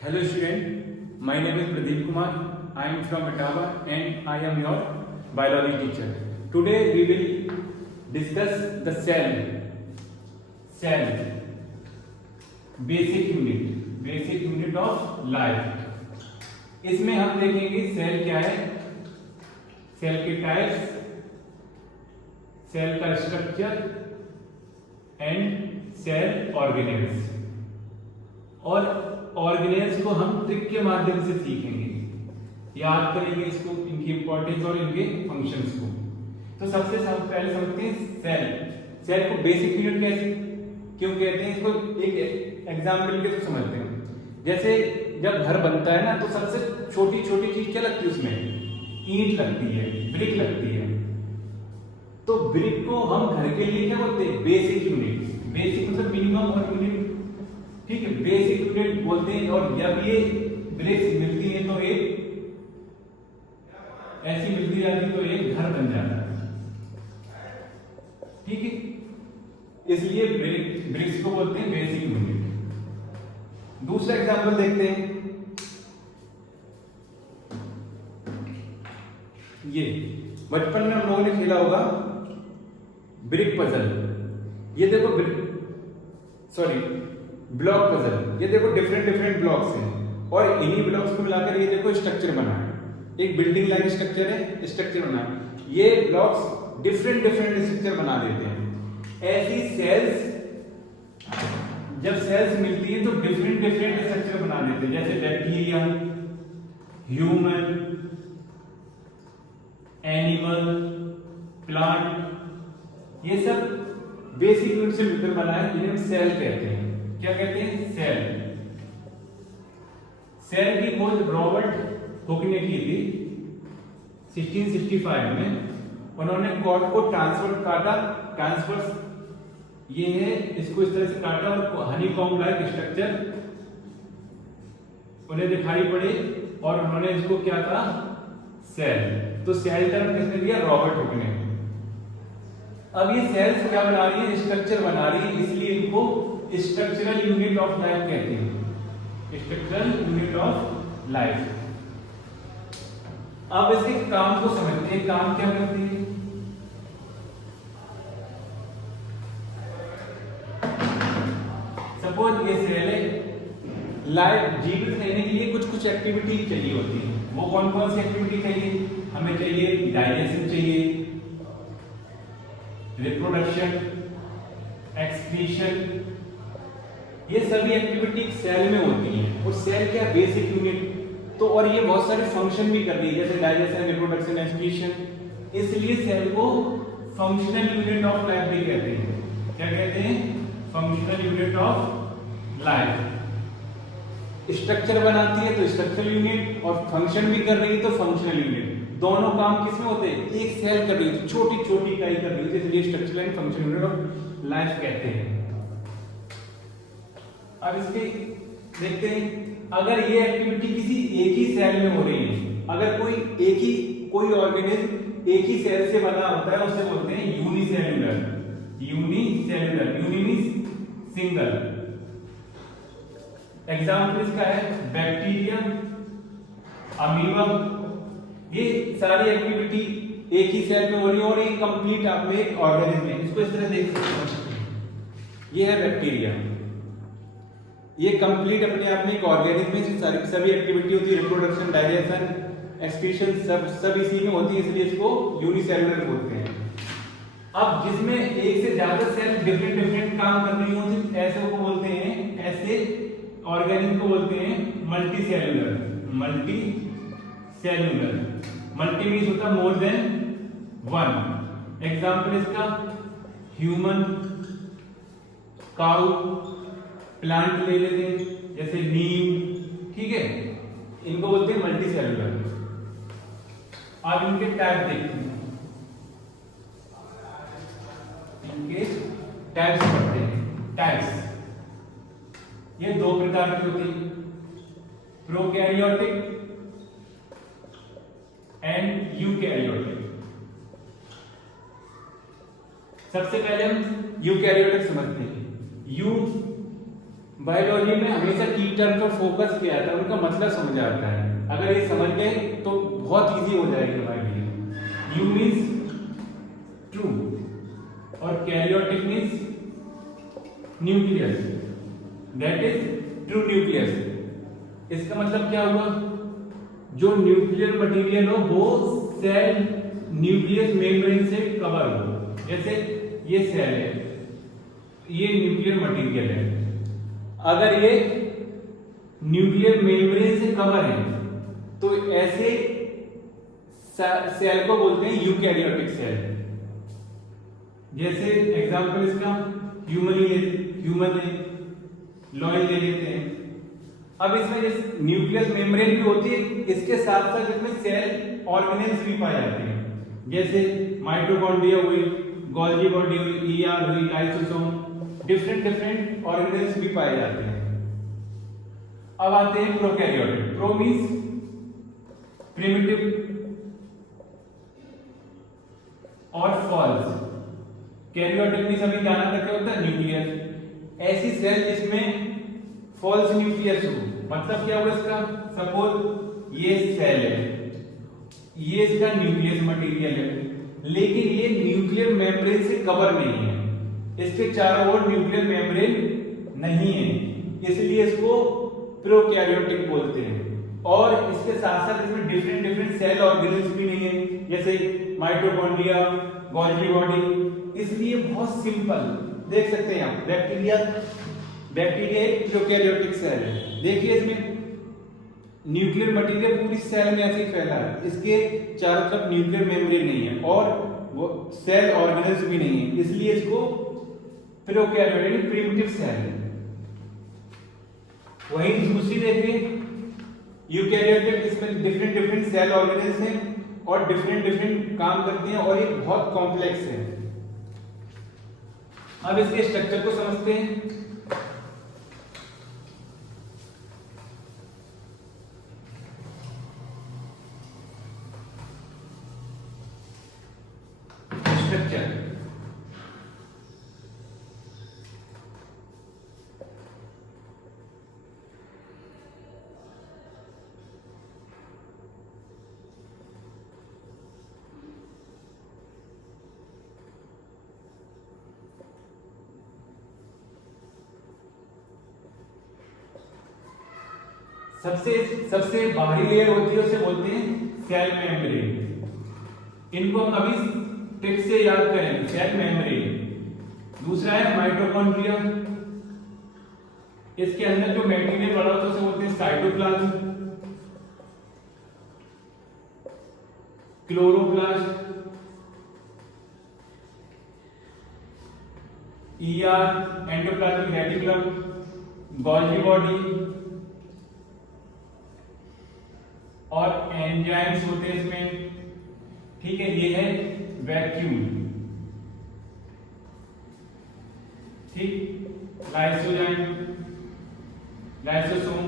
Hello student, my name is Pradeep Kumar. I am from Ottawa and I am your biology teacher. Today we will discuss the cell, basic unit of life. इसमें हम देखेंगे cell क्या है, cell के types, cell का structure and cell organelles. और organelles को हम ट्रिक के माध्यम से सीखेंगे, याद करेंगे इसको, इनकी इंपॉर्टेंस और इनके फंक्शंस को। तो सबसे पहले समझते हैं सेल को बेसिक यूनिट कैसे क्यों कहते हैं, इसको एक एग्जांपल के थ्रू समझते हैं। जैसे जब घर बनता है ना, तो सबसे छोटी छोटी चीज क्या लगती है उसमें, ईंट लगती है, ब्रिक लगती है। तो ब्रिक को हम घर के लिए क्या बोलते हैं, बेसिक यूनिट। बेसिक मतलब मिनिमम और यूनिट, ठीक है, बेसिक यूनिट बोलते हैं। और जब ये ब्रिक्स मिलती है तो एक ऐसी मिलती जाती है तो एक घर बन जाता है, ठीक है। इसलिए ब्रिक्स को बोलते हैं बेसिक यूनिट। दूसरा एग्जांपल देखते हैं, ये बचपन में हम लोगों ने खेला होगा ब्रिक पजल। ये देखो ब्लॉक पजल। ये देखो डिफरेंट ब्लॉक्स हैं और इन्हीं ब्लॉक्स को मिलाकर ये देखो स्ट्रक्चर बना है, एक बिल्डिंग लाइक स्ट्रक्चर है, स्ट्रक्चर बना है। ये ब्लॉक्स डिफरेंट स्ट्रक्चर बना देते हैं। ऐसी सेल्स, जब सेल्स मिलती है तो डिफरेंट स्ट्रक्चर बना देते हैं, जैसे बैक्टीरिया, ह्यूमन, एनिमल, प्लांट, ये सब बेसिक यूनिट से मिलकर बना है, जिन्हें हम सेल कहते हैं। क्या कहते हैं, सेल की खोज रॉबर्ट हुक ने की थी 1665 में। उन्होंने कॉर्ड को ट्रांसवर्स ये है, इसको इस तरह से काटा और हनीकॉम्ब लाइक स्ट्रक्चर उन्हें दिखाई पड़े और उन्होंने इसको क्या कहा, सेल। तो सेल टर्म किसने दिया, रॉबर्ट हुक ने। अब ये सेल्स क्या बना रही है, स्ट्रक्चर बना रही है, इसलिए इनको स्ट्रक्चरल यूनिट ऑफ लाइफ कहते हैं, स्ट्रक्चरल यूनिट ऑफ लाइफ। अब इसके काम को समझते हैं, काम क्या करती है। सपोज ये सेल है, लाइफ जीवित रहने के लिए कुछ एक्टिविटी चाहिए होती है। वो कौन कौन सी एक्टिविटी चाहिए, हमें चाहिए डाइजेशन चाहिए, रिप्रोडक्शन, एक्सक्रीशन, ये सभी एक्टिविटी सेल में होती हैं। और सेल क्या, बेसिक यूनिट। तो और ये बहुत सारे फंक्शन भी कर रही है, जैसे डाइजेशन, रिप्रोडक्शन, एक्सक्रीशन। इसलिए सेल को फंक्शनल यूनिट ऑफ लाइफ भी कहते हैं। क्या कहते हैं, functional unit of life. Structure बनाती है तो स्ट्रक्चरल यूनिट, और फंक्शन भी कर रही है तो फंक्शनल यूनिट। दोनों काम किसमें होते हैं, एक सेल कर रही है, छोटी इकाई कर रही है, इसलिए structural and functional unit of life कहते हैं। अब इसके देखते हैं, अगर ये एक्टिविटी किसी एक ही सेल में हो रही है, अगर कोई ऑर्गेनिज्म एक ही सेल से बना होता है, उसे बोलते हैं unicellular. Uni means single. Example इसका है बैक्टीरिया, अमीबा। ये सारी एक्टिविटी एक ही सेल में हो रही है और ये कंप्लीट आप में एक ऑर्गेनिज्म है। इसको इस तरह देख सकते हैं, ये है बैक्टीरिया, ये कंप्लीट अपने आप में एक ऑर्गेनिज्म है, सारी सभी एक्टिविटी होती है, रिप्रोडक्शन, डाइजेशन, एक्सक्रीशन, सब इसी में होती है, इसलिए इसको यूनिसेल्युलर बोलते हैं। अब जिसमें एक से ज्यादा सेल डिफरेंट काम कर रही होती है, ऐसे को बोलते हैं, ऐसे ऑर्गेनिज्म को बोलते हैं मल्टीसेल्युलर। मल्टी मींस होता मोर देन वन। एग्जांपल इसका ह्यूमन, काउ, प्लांट ले लेते हैं जैसे नीम, ठीक है, इनको बोलते हैं मल्टी सेल्युलर। अब इनके टाइप देखते हैं, इनके टाइप्स पढ़ते हैं। टाइप्स ये दो प्रकार की होती है, प्रोकैरियोटिक एंड यूकैरियोटिक। सबसे पहले हम यूकैरियोटिक समझते हैं। यू बायोलॉजी में हमेशा की टर्म पर फोकस किया जाता है, उनका मतलब समझ आता है। अगर ये समझ गए तो बहुत इजी हो जाएगी हमारे लिए। यू मीन्स ट्रू और karyotic means nucleus, that is true nucleus. इसका मतलब क्या हुआ, जो न्यूक्लियर मटेरियल हो वो सेल न्यूक्लियस मेम्ब्रेन से कवर हो। जैसे ये सेल है, ये न्यूक्लियर मटेरियल है, अगर ये न्यूक्लियर मेम्ब्रेन से कवर है तो ऐसे सेल को बोलते हैं यूकैरियोटिक सेल। जैसे एग्जांपल इसका ह्यूमन है, लॉयल ले लेते हैं। अब इसमें जैसे न्यूक्लियस मेम्ब्रेन भी होती है, इसके साथ साथ इसमें सेल ऑर्गेनेल्स भी पाए जाते हैं, जैसे माइटोकॉन्ड्रिया हुई, गोल्गी बॉडी हुई, ईआर हुई, लाइसोसोम, डिफरेंट ऑर्गेनेल्स भी पाए जाते हैं। अब आते हैं प्रोकैरियोटिक। प्रो मींस प्रिमिटिव और फॉल्स, कैरियोटिक मींस अभी क्या नाम रखा होता है, न्यूक्लियस। ऐसी सेल जिसमें फॉल्स न्यूक्लियस हो, मतलब क्या हुआ इसका, सपोज ये सेल है, ये इसका न्यूक्लियस मटेरियल है, लेकिन ये न्यूक्लियर मेम्ब्रेन से कवर नहीं है, इसके चारों ओर न्यूक्लियर मेम्ब्रेन नहीं है, इसलिए इसको प्रोकैरियोटिक बोलते हैं। और इसके साथ साथ इसमें डिफरेंट सेल ऑर्गेनेल्स भी नहीं है, जैसे माइटोकॉन्ड्रिया, गोल्गी बॉडी। इसलिए बहुत सिंपल देख सकते हैं आप, बैक्टीरिया एक प्रोकैरियोटिक सेल है। देखिए इसमें न्यूक्लियर मटेरियल पूरी सेल में ऐसे ही फैला है, इसके चारों तरफ न्यूक्लियर मेम्ब्रेन नहीं है और वो सेल ऑर्गेनेल्स भी नहीं है, इसलिए इसको प्रोकैरियोटिक प्रिमिटिव सेल है। वही दूसरी देखिए यूकैरियोटिक, इसमें डिफरेंट सेल ऑर्गेनेल्स हैं और डिफरेंट काम करते हैं और ये बहुत कॉम्प्लेक्स है। अब इसके स्ट्रक्चर को समझते हैं। स्ट्रक्चर सबसे बाहरी लेयर होती है, उसे बोलते हैं सेल मेम्ब्रेन। इनको हम अभी ट्रिक से याद करें, सेल मेम्ब्रेन। दूसरा है माइटोकॉन्ड्रिया, इसके अंदर जो मटेरियल पड़ा होता है उसे बोलते हैं cytoplasm, chloroplast, ER endoplasmic reticulum, Golgi body और एंजाइम्स होते हैं इसमें। ठीक है, ये है वैक्यूम, ठीक, लाइसोजाइम, लाइसोसोम।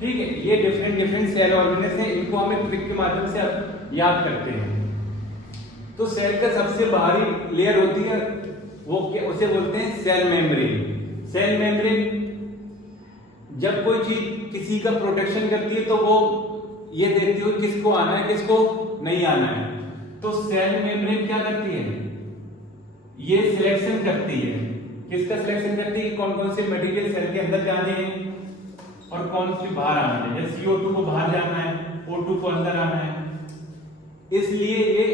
ठीक है, ये डिफरेंट सेल ऑर्गेनेल्स हैं, इनको हम एक ट्रिक के माध्यम से याद करते हैं। तो सेल का सबसे बाहरी लेयर होती है वो उसे बोलते हैं सेल मेम्ब्रेन। सेल मेम्ब्रेन जब कोई चीज किसी का प्रोटेक्शन करती है तो वो ये देखती हो किसको आना है किसको नहीं आना है। तो सेल मेम्ब्रेन क्या करती है, ये सिलेक्शन करती है। किसका सिलेक्शन करती है, कौन कौन से मटेरियल सेल के अंदर जाने हैं और कौन से बाहर आना है। जैसे CO2 को बाहर जाना है, O2 को अंदर आना है। इसलिए ये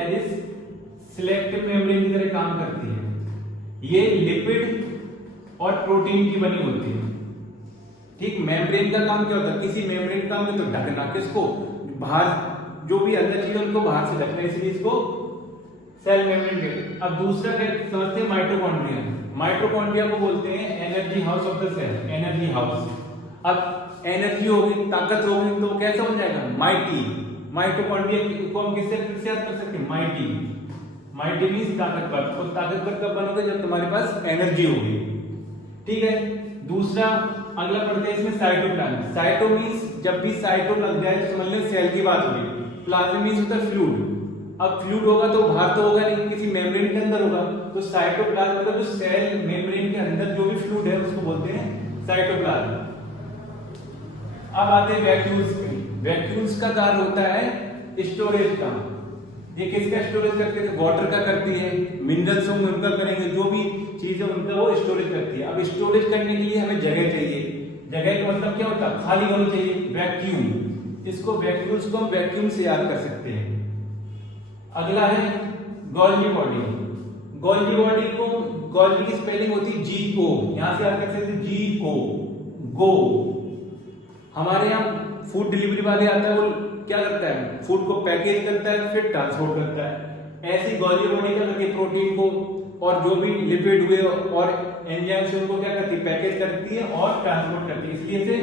एज सिलेक्टिव मेम्ब्रेन की तरह काम करती है। ये लिपिड और प्रोटीन की बनी होती है। ठीक, मेम्ब्रेन का काम क्या होता है, किसी मेम्ब्रेन का काम है तो ढकना, किसको, बाहर जो भी अंदर चीज है उनको बाहर से ढकना, इसलिए इसको सेल मेम्ब्रेन कहते हैं। अब दूसरा क्या समझते हैं, माइटोकॉन्ड्रिया। माइटोकॉन्ड्रिया को बोलते हैं energy house of the cell, energy house. अब एनर्जी होगी, ताकत होगी तो कैसा बन जाएगा, माइटी। माइटोकॉन्ड्रिया को हम किससे याद कर सकते हैं, माइटी। माइटी मींस ताकतवर। तो ताकतवर कब बनोगे, जब तुम्हारे पास एनर्जी होगी। ठीक है, दूसरा अगला पढ़ते हैं इसमें साइटोप्लाज्म। साइटो मींस जब भी साइटो लग जाए तो समझ लो सेल की बात होगी। प्लाज्म मींस होता है फ्लूइड, अब फ्लूइड होगा तो बाहर तो होगा नहीं, किसी मेम्ब्रेन के अंदर होगा, तो साइटोप्लाज्म मतलब जो सेल मेम्ब्रेन के अंदर जो भी फ्लूइड है उसको बोलते हैं साइटोप्लाज्म। अब आते हैं वैक्यूल्स पे। वैक्यूल्स का कार्य होता है स्टोरेज का। ये किसका स्टोरेज करती है? वाटर का करती है, मिनरल्स होंगे उनका करेंगे, जो भी चीज है उनका वो स्टोरेज करती है। अब स्टोरेज करने के लिए हमें जगह चाहिए। जगह का मतलब क्या होता है? खाली होनी चाहिए, वैक्यूम। इसको वैक्यूल्स को हम वैक्यूम से याद कर सकते हैं। अगला है गोल्गी बॉडी। गोल्गी बॉडी को, गोल्गी की स्पेलिंग होती है GO, यहां से याद कर सकते हैं GO, गो। हमारे यहाँ फूड डिलीवरी वाले आता है, वो क्या करता है? फूड को पैकेज करता है, फिर ट्रांसपोर्ट करता है। ऐसी गोल्गी बॉडी क्या करती है? प्रोटीन को और जो भी लिपिड हुए और एंजाइम्स उनको क्या करती है? पैकेज करती है और ट्रांसपोर्ट करती है। इसलिए इसे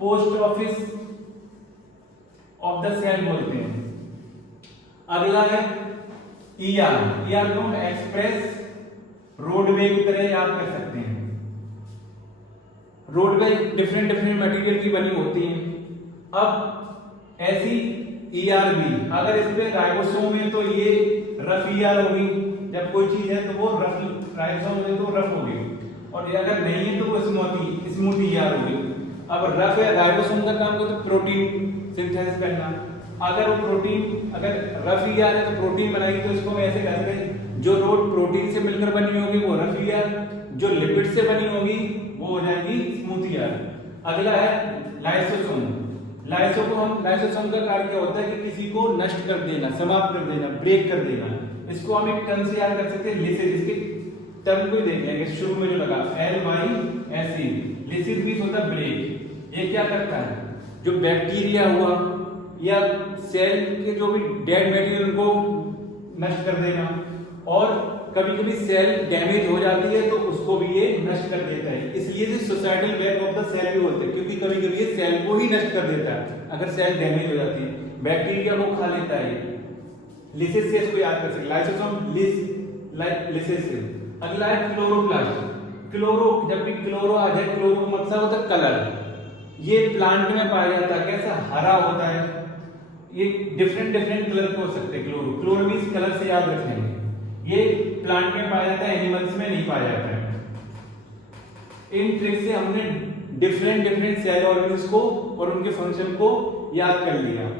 post office of the cell बोलते हैं। अगला है ER को एक्सप्रेस रोडवे की तरह याद कर सकते हैं। रोडवे डिफरेंट डिफरेंट मटेरियल की बनी होती है। अब ऐसी ERB, अगर इस पे राइबोसोम है तो ये रफ ER होगी। जब कोई चीज है तो वो रफ राइबोसोम है तो रफ होगी, और अगर नहीं है तो वो स्मूथ ER होगी। अब रफ है, राइबोसोम का काम करता है प्रोटीन सिंथेसिस करना। अगर वो प्रोटीन, अगर रफ ER है तो प्रोटीन बनाएगी, तो इसको हम ऐसे कहते हैं जो रोड प्रोटीन से मिलकर बनी होगी वो रफ ER, जो लिपिड से बनी होगी वो हो जाएगी स्मूथ ER। अगला है लाइसोसोम। लाइसोसोम का कार्य क्या होता है कि किसी को नष्ट कर देना, समाप्त कर देना, ब्रेक कर देना। इसको हम एक टर्म से याद कर सकते हैं, लिसिस। इसके टर्म को ही देख लेंगे, शुरू में जो लगा LYSE, लिसिस मींस होता है ब्रेक। ये क्या करता है? जो बैक्टीरिया हुआ या सेल के जो भी डेड मटेरियल को नष्ट कर देना, और कभी कभी सेल डैमेज हो जाती है तो उसको भी ये नष्ट कर देता है। इसलिए इसे societal death of the cell भी बोलते हैं, क्योंकि कभी कभी ये सेल को ही नष्ट कर देता है अगर सेल डैमेज हो जाती है। बैक्टीरिया को खा लेता है। लिसिस से इसको याद कर सकते, लाइसोसोम लिसिस से। अगला है क्लोरोप्लास्ट। क्लोरो, जब भी क्लोरो आ जाए, क्लोरो का मतलब होता है कलर। ये प्लांट में पाया जाता है, कैसा? हरा होता है। ये डिफरेंट डिफरेंट कलर के हो सकते हैं। क्लोरो मींस कलर से याद रखेंगे। ये प्लांट में पाया जाता है, एनिमल्स में नहीं पाया जाता है। इन ट्रिक से हमने डिफरेंट डिफरेंट सेल ऑर्गेनिल्स को और उनके फंक्शन को याद कर लिया।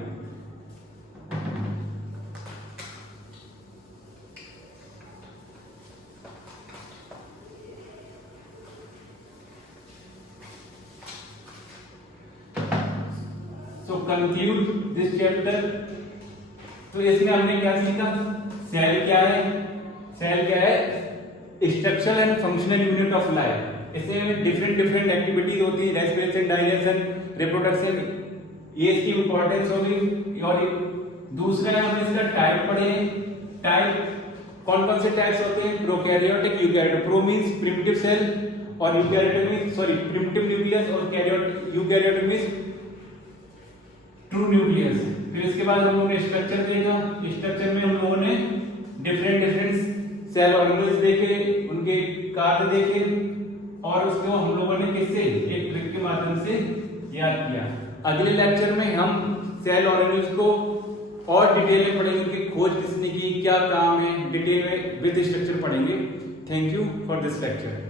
So conclude this chapter। तो इसमें हमने क्या सीखा? सेल क्या है? सेल क्या है? Structural and functional unit of life. इसमें डिफरेंट डिफरेंट एक्टिविटीज होती है, रेस्पिरेशन, डाइजेशन, रिप्रोडक्शन, ये इसकी इंपॉर्टेंस होगी। और दूसरा हमने इसका टाइप पढ़े। टाइप कौन कौन से टाइप्स होते हैं? Prokaryotic, eukaryotic. Pro means primitive cell और यूकैरियोटिक मींस प्रिमिटिव न्यूक्लियस, और यूकैरियोटिक मींस ट्रू न्यूक्लियस। फिर इसके बाद हम लोगों ने स्ट्रक्चर देखा। स्ट्रक्चर में हम लोगों ने डिफरेंट डिफरेंट सेल ऑर्गेनिल्स देखे, उनके कार्य देखे, और उसको हम लोगों ने किससे? एक ट्रिक के माध्यम से याद किया। अगले लेक्चर में हम सेल ऑर्गेनिल्स को और डिटेल में पढ़ेंगे, उनकी खोज किसने की, क्या काम है, डिटेल में विद स्ट्रक्चर पढ़ेंगे। Thank you for this lecture.